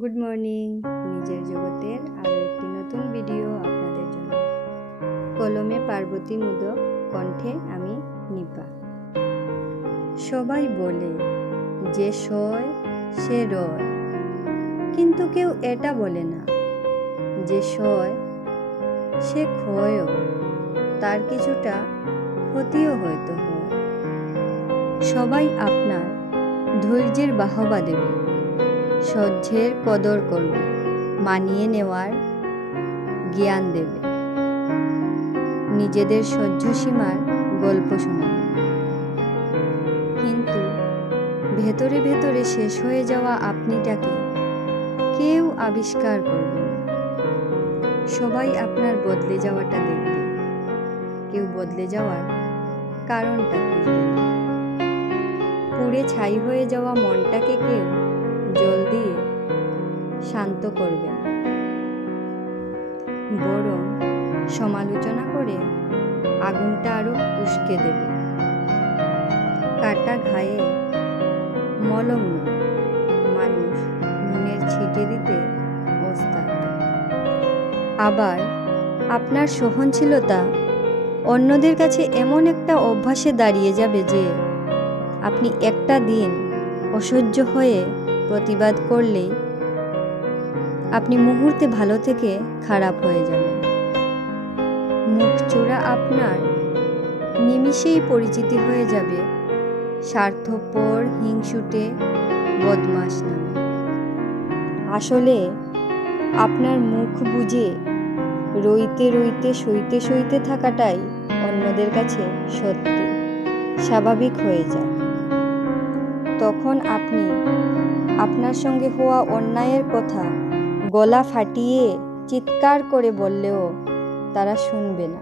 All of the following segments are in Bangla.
Good morning. নিজের জগতের আরও একটি নতুন ভিডিও আপনাদের জন্য। কলমে পার্বতী মুদক, কণ্ঠে আমি নিপা। সবাই বলে যে সয় সে রয়, কিন্তু কেউ এটা বলে না যে সয় সে ক্ষয়ও, তার কিছুটা ক্ষতিও হয়তো হয়। সবাই আপনার ধৈর্যের বাহবা দেবে, সহ্যের কদর করবে, মানিয়ে নেওয়ার জ্ঞান দেবে, নিজেদের সহ্য সীমার গল্প শোনাবে। কিন্তু ভেতরে ভেতরে শেষ হয়ে যাওয়া আপনিটাকে কেউ আবিষ্কার করবে না। সবাই আপনার বদলে যাওয়াটা দেখবে, কেউ বদলে যাওয়ার কারণটা খুঁজবে না। পুড়ে ছাই হয়ে যাওয়া মনটাকে কেউ জল দিয়ে শান্ত করবে না, বরং সমালোচনা করে আগুনটা আরো উস্কে দেবে। কাটা ঘায়ে মলম নয়, মানুষ নুনের ছিটে দিতে ওস্তাদ। আবার আপনার সহনশীলতা অন্যদের কাছে এমন একটা অভ্যাসে দাঁড়িয়ে যাবে যে আপনি একটা দিন অসহ্য হয়ে প্রতিবাদ করলেই আপনি মুহূর্তে ভালো থেকে খারাপ হয়ে যাবেন। মুখচোরা আপনার নিমিষেই পরিচিতি হয়ে যাবে স্বার্থপর, হিংসুটে, বদমাশ নামে। আসলে আপনার মুখ বুজে রইতে রইতে, সইতে সইতে থাকাটাই অন্যদের কাছে সত্যি স্বাভাবিক হয়ে যায়। তখন আপনি আপনার সঙ্গে হওয়া অন্যায়ের কথা গলা ফাটিয়ে চিৎকার করে বললেও তারা শুনবে না।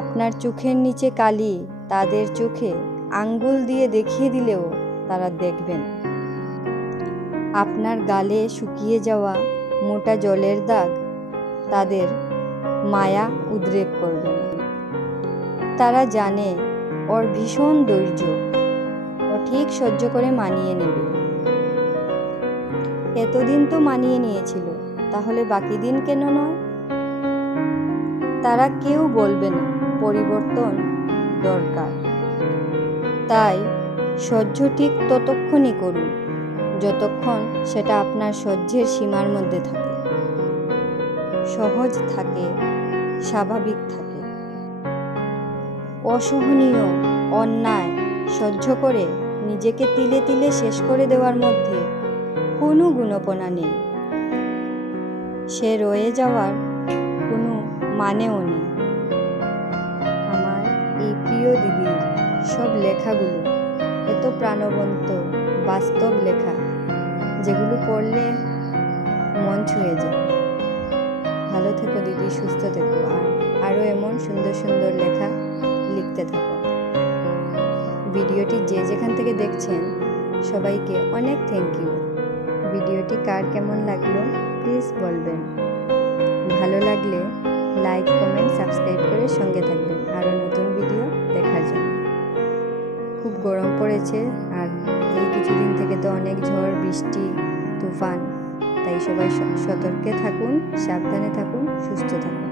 আপনার চোখের নিচে কালি তাদের চোখে আঙ্গুল দিয়ে দেখিয়ে দিলেও তারা দেখবে না। আপনার গালে শুকিয়ে যাওয়া মোটা জলের দাগ তাদের মায়া উদ্রেক করবে না। তারা জানে ওর ভীষণ ধৈর্য, ও ঠিক সহ্য করে মানিয়ে নেবে। এতদিন তো মানিয়ে নিয়েছিল, তাহলে বাকি দিন কেন নয়? তারা কেউ বলবে না পরিবর্তন দরকার। তাই সহ্য ঠিক ততক্ষণই করুন যতক্ষণ সেটা আপনার সহ্যের সীমার মধ্যে থাকে, সহজ থাকে, স্বাভাবিক থাকে। অসহনীয় অন্যায় সহ্য করে নিজেকে তিলে তিলে শেষ করে দেওয়ার মধ্যে কোনো গুণপনা নেই। সে রয়ে যাওয়ার কোনো মানেও নেই। আমার এই প্রিয় দিদির সব লেখাগুলো এত প্রাণবন্ত, বাস্তব লেখা, যেগুলো পড়লে মন ছুঁয়ে যায়। ভালো থেকো দিদি, সুস্থ থেকো, আর আরও এমন সুন্দর সুন্দর লেখা লিখতে থাকো। ভিডিওটি যে যেখান থেকে দেখছেন সবাইকে অনেক থ্যাংক ইউ। ভিডিওটি কার কেমন লাগলো প্লিজ বলবেন। ভালো লাগলে লাইক, কমেন্ট, সাবস্ক্রাইব করে সঙ্গে থাকবেন আরও নতুন ভিডিও দেখার জন্য। খুব গরম পড়েছে, আর এই কিছুদিন থেকে তো অনেক ঝড়, বৃষ্টি, তুফান, তাই সবাই সতর্কে থাকুন, সাবধানে থাকুন, সুস্থ থাকুন।